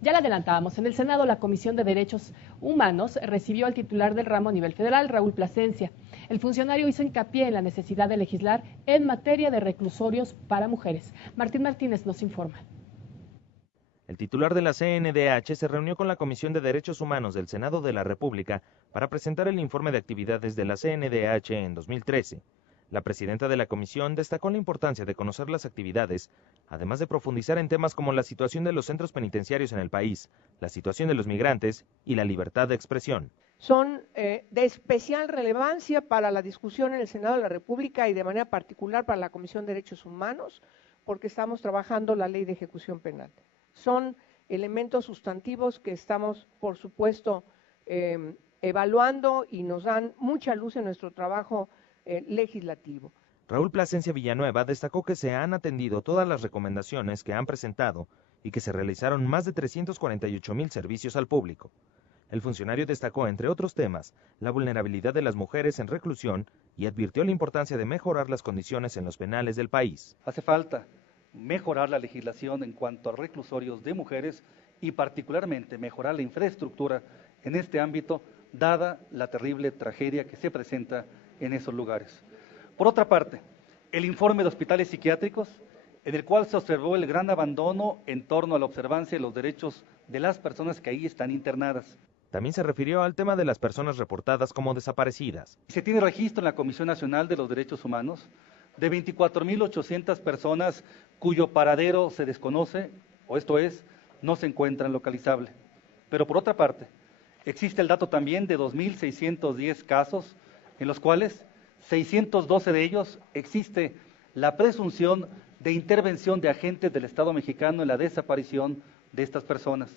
Ya le adelantábamos, en el Senado la Comisión de Derechos Humanos recibió al titular del ramo a nivel federal, Raúl Plasencia. El funcionario hizo hincapié en la necesidad de legislar en materia de reclusorios para mujeres. Martín Martínez nos informa. El titular de la CNDH se reunió con la Comisión de Derechos Humanos del Senado de la República para presentar el informe de actividades de la CNDH en 2013. La presidenta de la comisión destacó la importancia de conocer las actividades, además de profundizar en temas como la situación de los centros penitenciarios en el país, la situación de los migrantes y la libertad de expresión. Son de especial relevancia para la discusión en el Senado de la República y de manera particular para la Comisión de Derechos Humanos, porque estamos trabajando la ley de ejecución penal. Son elementos sustantivos que estamos, por supuesto, evaluando y nos dan mucha luz en nuestro trabajo legislativo. Raúl Plasencia Villanueva destacó que se han atendido todas las recomendaciones que han presentado y que se realizaron más de 348,000 servicios al público. El funcionario destacó, entre otros temas, la vulnerabilidad de las mujeres en reclusión y advirtió la importancia de mejorar las condiciones en los penales del país. Hace falta mejorar la legislación en cuanto a reclusorios de mujeres y particularmente mejorar la infraestructura en este ámbito, dada la terrible tragedia que se presenta en esos lugares. Por otra parte, el informe de hospitales psiquiátricos, en el cual se observó el gran abandono en torno a la observancia de los derechos de las personas que ahí están internadas. También se refirió al tema de las personas reportadas como desaparecidas. Se tiene registro en la Comisión Nacional de los Derechos Humanos de 24,800 personas cuyo paradero se desconoce, o esto es, no se encuentran localizable. Pero por otra parte, existe el dato también de 2,610 casos en los cuales 612 de ellos existe la presunción de intervención de agentes del Estado mexicano en la desaparición de estas personas.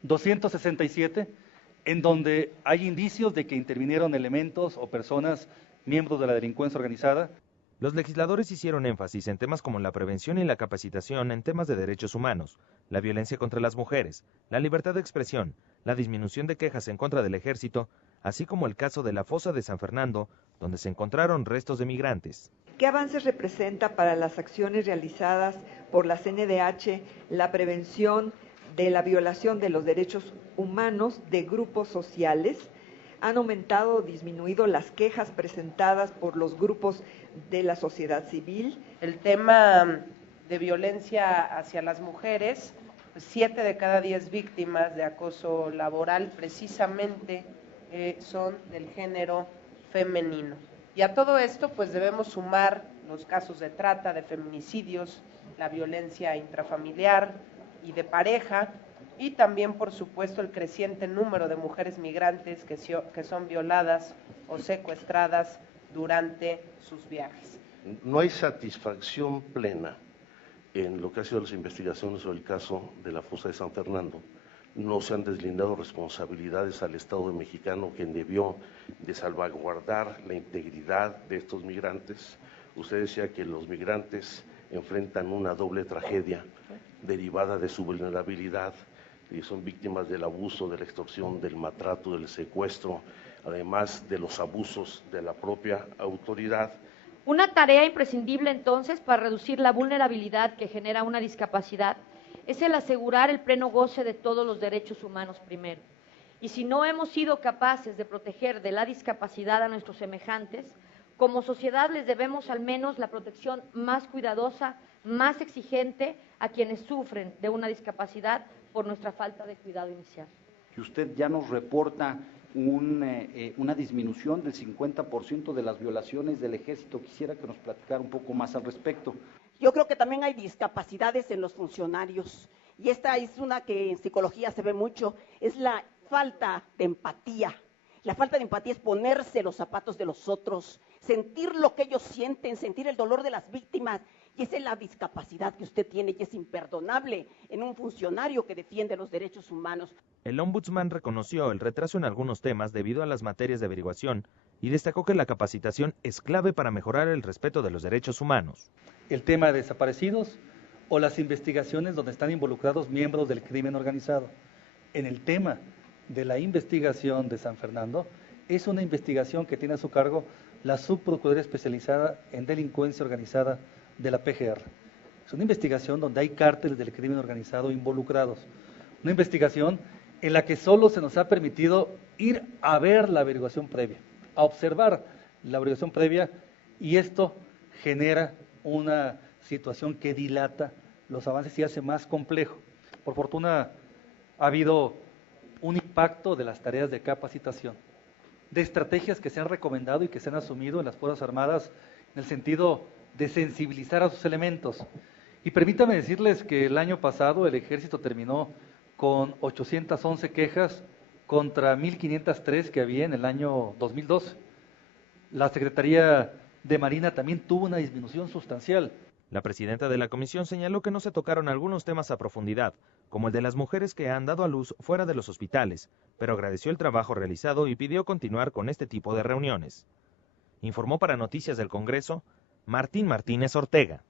267 en donde hay indicios de que intervinieron elementos o personas miembros de la delincuencia organizada. Los legisladores hicieron énfasis en temas como la prevención y la capacitación en temas de derechos humanos, la violencia contra las mujeres, la libertad de expresión, la disminución de quejas en contra del ejército, así como el caso de la fosa de San Fernando, donde se encontraron restos de migrantes. ¿Qué avances representa para las acciones realizadas por la CNDH la prevención de la violación de los derechos humanos de grupos sociales? ¿Han aumentado o disminuido las quejas presentadas por los grupos de la sociedad civil? El tema de violencia hacia las mujeres, 7 de cada 10 víctimas de acoso laboral precisamente son del género femenino. Y a todo esto pues debemos sumar los casos de trata, de feminicidios, la violencia intrafamiliar y de pareja, y también, por supuesto, el creciente número de mujeres migrantes que son violadas o secuestradas durante sus viajes. No hay satisfacción plena en lo que ha sido las investigaciones sobre el caso de la fosa de San Fernando. No se han deslindado responsabilidades al Estado mexicano, quien debió de salvaguardar la integridad de estos migrantes. Usted decía que los migrantes enfrentan una doble tragedia derivada de su vulnerabilidad y son víctimas del abuso, de la extorsión, del maltrato, del secuestro, además de los abusos de la propia autoridad. Una tarea imprescindible entonces para reducir la vulnerabilidad que genera una discapacidad es el asegurar el pleno goce de todos los derechos humanos primero. Y si no hemos sido capaces de proteger de la discapacidad a nuestros semejantes, como sociedad les debemos al menos la protección más cuidadosa, más exigente a quienes sufren de una discapacidad por nuestra falta de cuidado inicial. Que usted ya nos reporta una disminución del 50% de las violaciones del ejército. Quisiera que nos platicara un poco más al respecto. Yo creo que también hay discapacidades en los funcionarios, y esta es una que en psicología se ve mucho, es la falta de empatía. La falta de empatía es ponerse los zapatos de los otros, sentir lo que ellos sienten, sentir el dolor de las víctimas, y esa es la discapacidad que usted tiene y es imperdonable en un funcionario que defiende los derechos humanos. El ombudsman reconoció el retraso en algunos temas debido a las materias de averiguación y destacó que la capacitación es clave para mejorar el respeto de los derechos humanos. El tema de desaparecidos o las investigaciones donde están involucrados miembros del crimen organizado. En el tema de la investigación de San Fernando, es una investigación que tiene a su cargo la Subprocuraduría Especializada en Delincuencia Organizada de la PGR. Es una investigación donde hay cárteles del crimen organizado involucrados. Una investigación en la que solo se nos ha permitido ir a ver la averiguación previa, a observar la averiguación previa, y esto genera una situación que dilata los avances y hace más complejo. Por fortuna ha habido un impacto de las tareas de capacitación, de estrategias que se han recomendado y que se han asumido en las Fuerzas Armadas en el sentido de sensibilizar a sus elementos. Y permítame decirles que el año pasado el Ejército terminó con 811 quejas contra 1.503 que había en el año 2012. La Secretaría de Marina también tuvo una disminución sustancial. La presidenta de la comisión señaló que no se tocaron algunos temas a profundidad, como el de las mujeres que han dado a luz fuera de los hospitales, pero agradeció el trabajo realizado y pidió continuar con este tipo de reuniones. Informó para Noticias del Congreso, Martín Martínez Ortega.